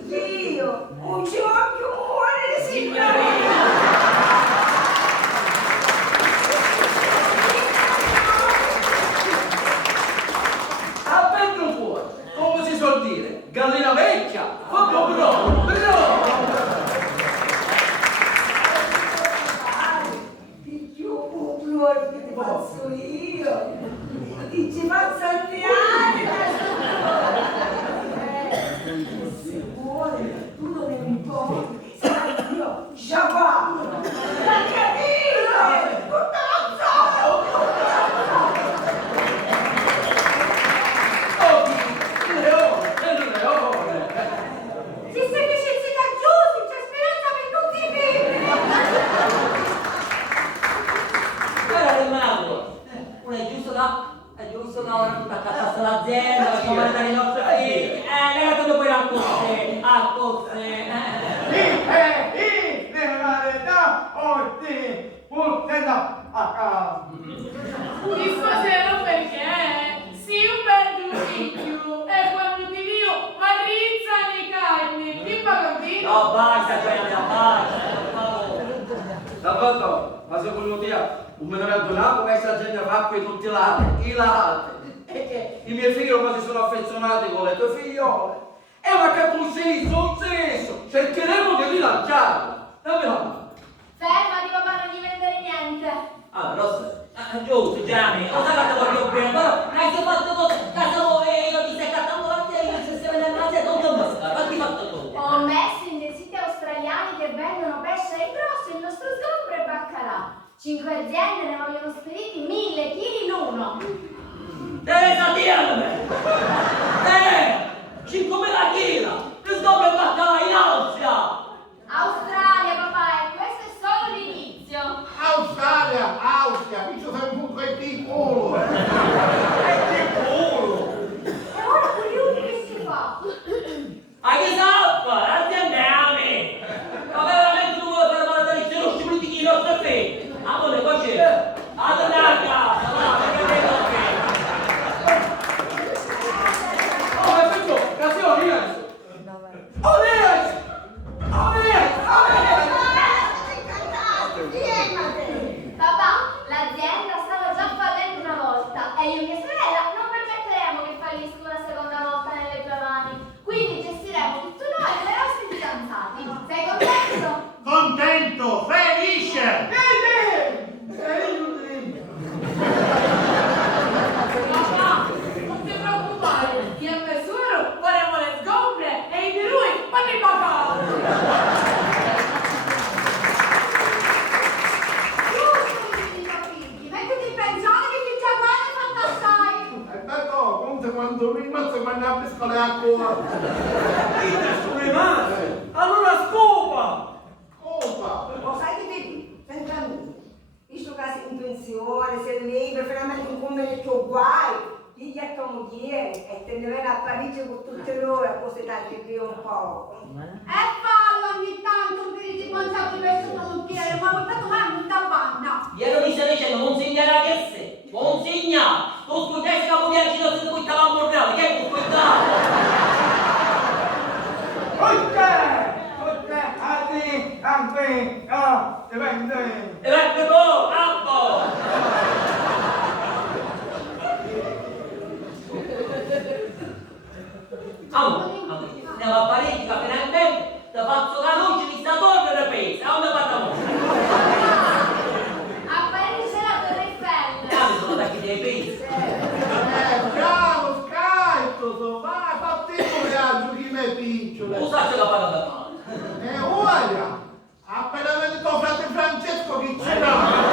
Io, un ginocchio muore di signorina. A Pedro fuori! Come si suol dire? Gallina vecchia! Proprio bravo! Di più cuore che ti faccio io. Ti ci faccio andare. Se vuoi, tu non ne importi. Sai io, sciabato. La capito? Tutta la zona. Si seguisce da giù, c'è speranza per tutti i figli! Guarda che mago! Uno è giusto che ora tutta cazzasse l'azienda, per come dare i nostri figli! Legate poi a cose, a cose! Mi sposero perché sì un bel figlio e quando ti vio marrizza nei carni, ti pagabino? No, basta, cioè, basta, per favore! D'accordo, ma se volevo dire, un minore addonato, questa gente fa qui tutti i lati. E che i miei figli quasi sono affezionati con le tue figliole. E ma che tu sei un senso, cercheremo di rilanciarlo. Dammi la mano. Fermati papà, non gli vendere niente! Allora, Rossa, giusto, Gianni, ho parlato proprio bene, però hai fatto cose, caso io ti stai cattando la te, io se stiamo nella mazza, non ti ho messo, ma ti fatto tu? Ho messo in dei siti australiani che vendono pesce e grosso, il nostro sgombro e baccalà. 5 aziende ne vogliono spediti 1000 kg l'uno. Teresa, diamine! 5.000 kg! Che scoppia il baccalà in Austria! Australia papà, e questo è solo l'inizio. Austria, qui c'è sempre un tre di culo. E ora con gli uni che si fa? Ma che sappa? Andiamo! Ma veramente tu vuoi fare male delle ceroci politiche i nostri figli? Amore, qua c'è! Andate a casa, va, perché vedo che... Oh, ma tutto, grazie, io. Oh, lei a Parigi con tutte noi, a cose tante qui un po'. E fallo ogni tanto un piriti mangiato verso il montiere, ma portato mai in tavanna. Glielo dice dicendo, Monsignore che sei? Monsignore, tu scuotessi capo viaggio se tu stava a morrere, che è questo? Anche, dipende. E vai proprio, campo! Andiamo a Parigi, finalmente, ti faccio la luce di sta torre di Pisa, come parliamo? A Parigi c'è la Torre Eiffel. Sono da chi dei Pisa. Bravo, scalzo, vai, fatti un viaggio che mi picciole. Tu sai che la paga da male. E guarda, appena vedi tuo frate Francesco che ce l'ha.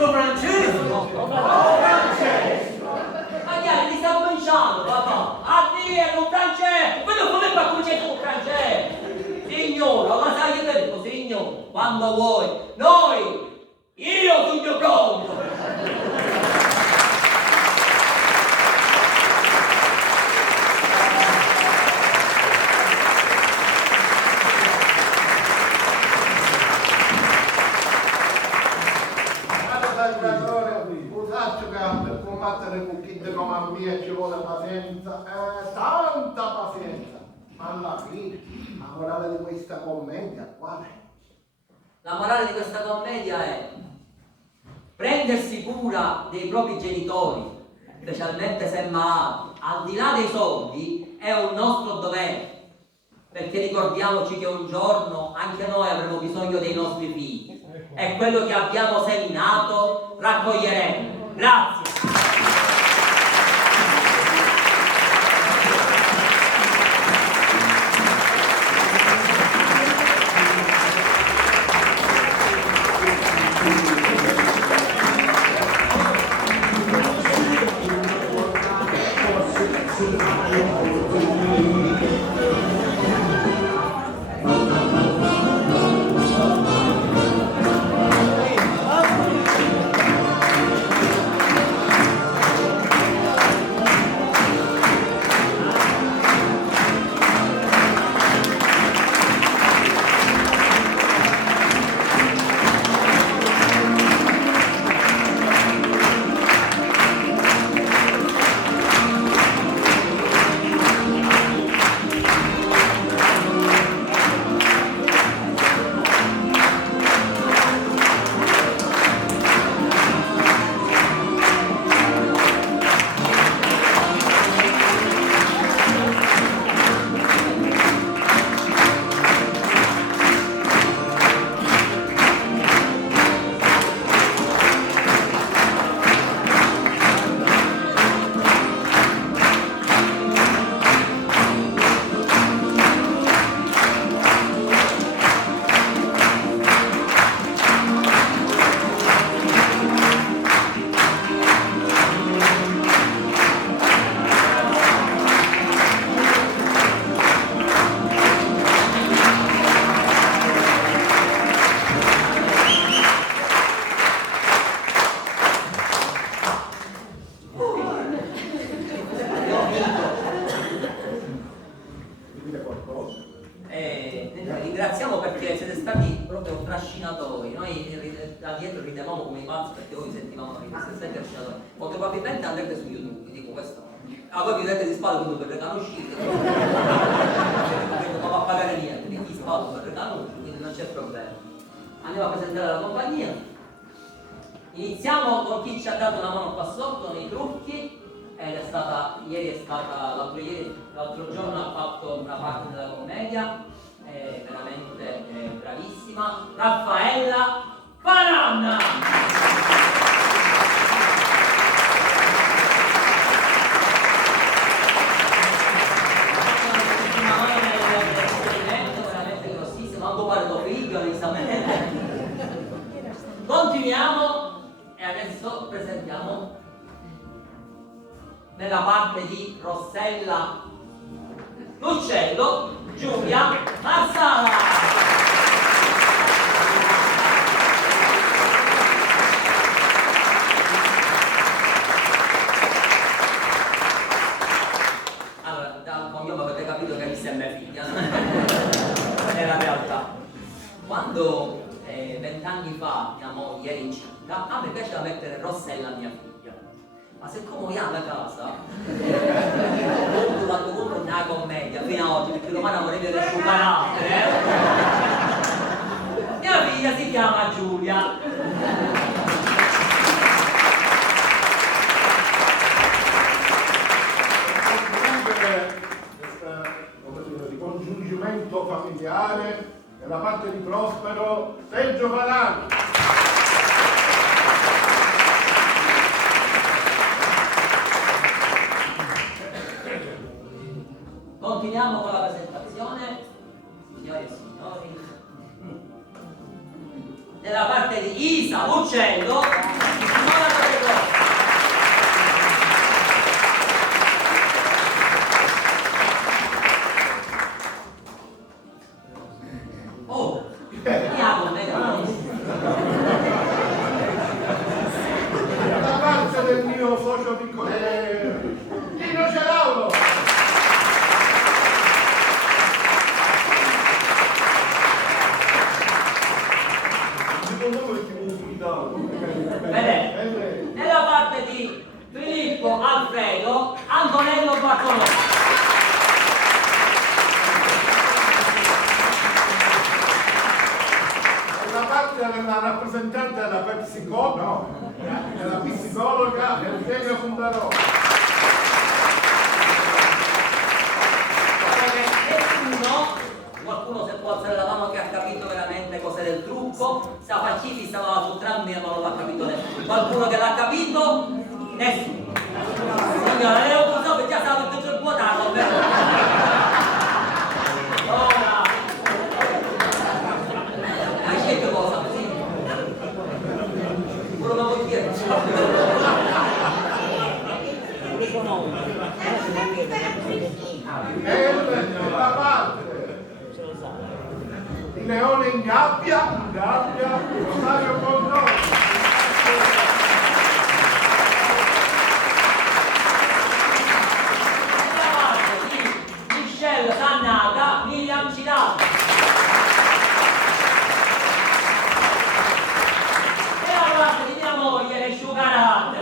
Francesco! Ma chiaro, ti sta cominciando, papà. Addio, non Francesco! Quello come fa cominciare con Francesco? Signore, ma sai che ti dico, signore? Quando vuoi, noi, io sono pronto! Per combattere con chi di come a mia ci vuole pazienza, tanta pazienza. Ma alla fine, la morale di questa commedia qual è? La morale di questa commedia è prendersi cura dei propri genitori, specialmente se malati, al di là dei soldi, è un nostro dovere, perché ricordiamoci che un giorno anche noi avremo bisogno dei nostri figli e quello che abbiamo seminato raccoglieremo. Grazie. Ringraziamo perché siete stati proprio trascinatori, noi da dietro ridevamo come i pazzi perché voi sentivamo ridere, siete stati trascinatori, molto probabilmente andrete su YouTube, vi dico questo, a voi vi dite di spalle quando per riconoscite, non va a pagare niente, di chi spalle per riconoscere, quindi non c'è problema. Andiamo a presentare la compagnia, iniziamo con chi ci ha dato una mano qua sotto nei trucchi, ed è stata, l'altro giorno ha fatto una parte della commedia, è veramente bravissima, Raffaella Paranna! Una mano nell'esperimento veramente grossissima, anche guardo figlio, onestamente. Continuiamo e adesso presentiamo nella parte di Rossella L'Uccello, Giulia Marsala. moglie, ma avete capito che questa è mia figlia, no? Non è la realtà. Quando 20 anni fa mia moglie era incinta, a me piaceva mettere Rossella a mia figlia. Ma siccome io alla casa ho trovato contro una commedia fino a oggi, perché domani vorrei vedere il suo carattere, mia figlia si chiama Giulia. Questo ricongiungimento familiare nella parte di Prospero Sergio Farani. Continuiamo con la presentazione, signore e signori. Nella parte di Isa Uccello, Simona Torregrossa. Oh, andiamo, Da parte del mio socio di Lino Ceraulo. Vedete, nella parte di Filippo Alfredo Antonello Bartolò. Nella parte della rappresentante della psicologa, no, della psicologa Eugenia Fundarò. Qualcuno se può alzare la mano che ha capito veramente cos'è del trucco. Sta Facchini stava su tramite ma non l'ha capito nessuno. Qualcuno che l'ha capito? Nessuno. Signora, lei lo so che già stava tutto il vuotato, però. Ora. Hai scelto cosa così? Quello che vuoi dire? Nella parte di Leone in gabbia, Rosario Condori. Nella parte di Michelle Cannata, Miriam Cinato. Nella parte di mia moglie, le Sciugarate.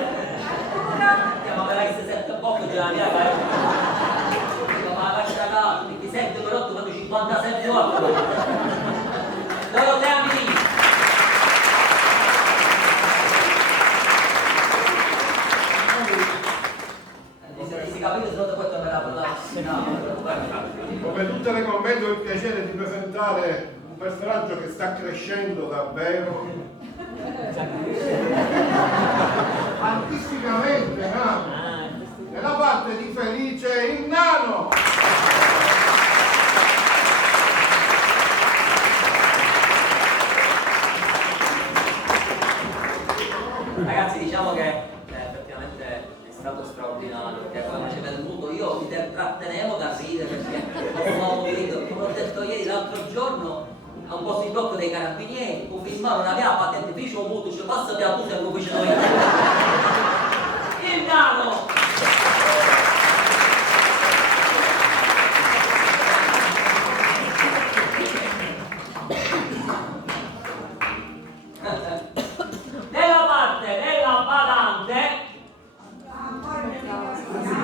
Andiamo a vedere se sette poco già la mia ma la faccia da 27 per 8 quando 57 volte. Loro te amici. Si capite se non poi tornerà per la Come tutte le commedie ho il piacere di presentare un personaggio che sta crescendo davvero artisticamente, no? Nella parte di Felice il Nano. Ragazzi, diciamo che effettivamente è stato straordinario, perché come ci è venuto io mi trattenevo da ridere perché come ho detto ieri l'altro giorno a un posto di blocco dei carabinieri, un fismano non aveva patente, fece un mutuo, cioè passa via tu se lo fece noi. Il Nano! Nella parte della badante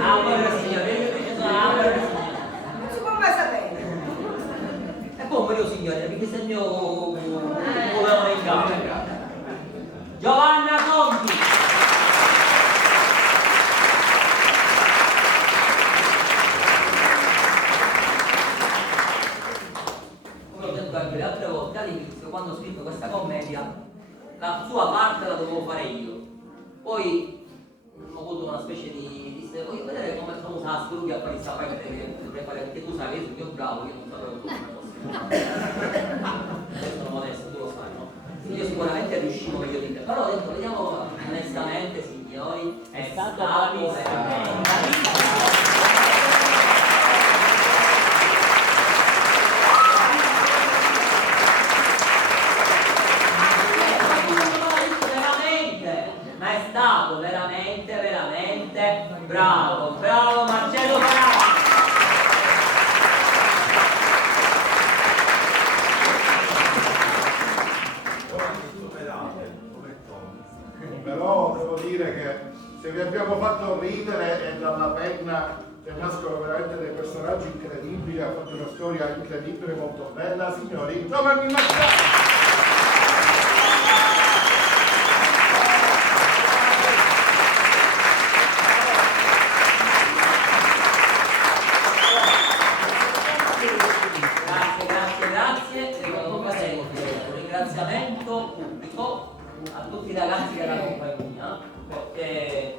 amore signore, io invece sono amore signore. Non si può mai sapere. E come io signore, perché se il mio volevano in camera. Giovanna Conti. Come ho detto anche le altre volte all'inizio, quando ho scritto questa commedia, la sua parte la dovevo fare io. Poi ho avuto una specie di voglio vedere come sono usa la studia a fare questa parte perché tu sai che io sono bravo, io non sapevo come fosse. Sono modesto, tu lo sai, no? Io sicuramente riuscivo meglio di te, però ho detto, vediamo onestamente signori, è stato veramente. Ma è stato veramente bravo, bravo Marcello Farani. ridere e dalla penna che nascono veramente dei personaggi incredibili, ha fatto una storia incredibile, molto bella. Signori, Giovanni Machado! Grazie. Devo fare un ringraziamento pubblico a tutti i ragazzi della compagnia, perché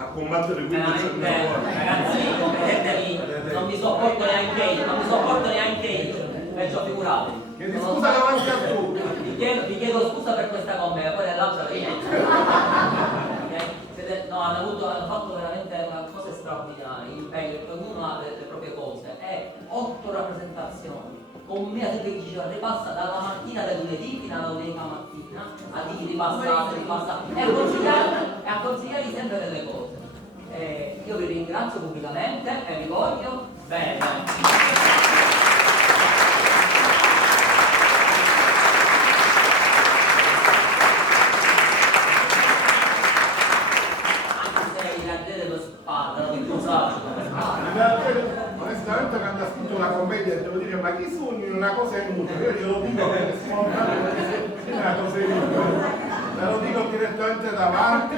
A combattere veramente, ragazzi, credetemi, non mi sopporto neanche io, peggio figuratevi. Chiedi scusa davanti a tutti. Vi chiedo scusa per questa commenta, poi nell'altra no, hanno fatto veramente una cosa straordinaria, impegno, perché ognuno ha le proprie cose, e 8 rappresentazioni. Con me a sempre diceva ripassa dalla mattina del lunedì fino alla domenica mattina, a dire ripassate, e a consigliargli sempre delle cose. Io vi ringrazio pubblicamente e vi voglio bene. Onestamente quando ha scritto una commedia devo dire ma chi sogni una cosa inutile? Io glielo dico che spontaneo è una cosa inutile. Te lo dico direttamente davanti.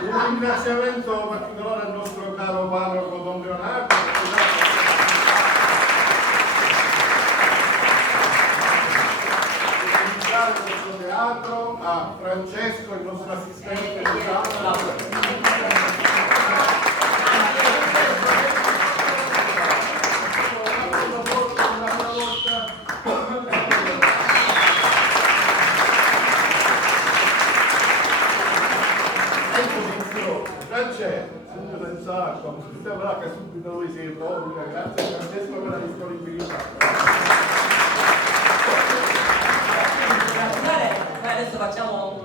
Un ringraziamento particolare al nostro caro parroco Don Leonardo. Questo teatro, a Francesco, il nostro assistente di teatro. Che subito lui si ritorna, grazie a Francesco per la disponibilità. Adesso facciamo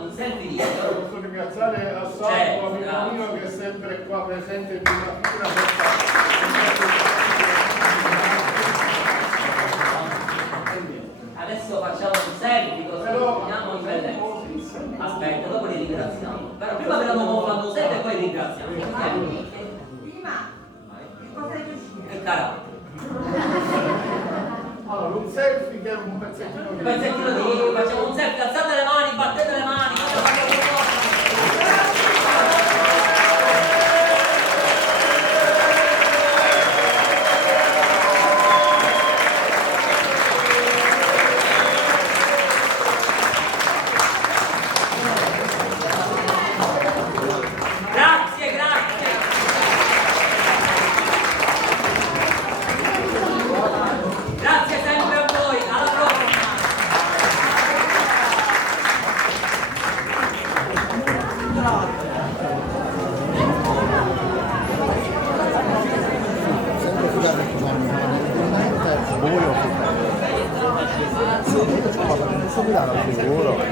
un selfie video. Posso ringraziare a Salvo, amico mio, che è sempre qua presente in prima fila. Adesso facciamo un selfie così finiamo in bellezza. Aspetta, dopo li ringraziamo. Però prima abbiamo fatto un selfie e poi ringraziamo. Il carattere. Allora, un selfie che è un pezzettino di... Facciamo un selfie, alzate le mani, battete le mani, Milano sicuro.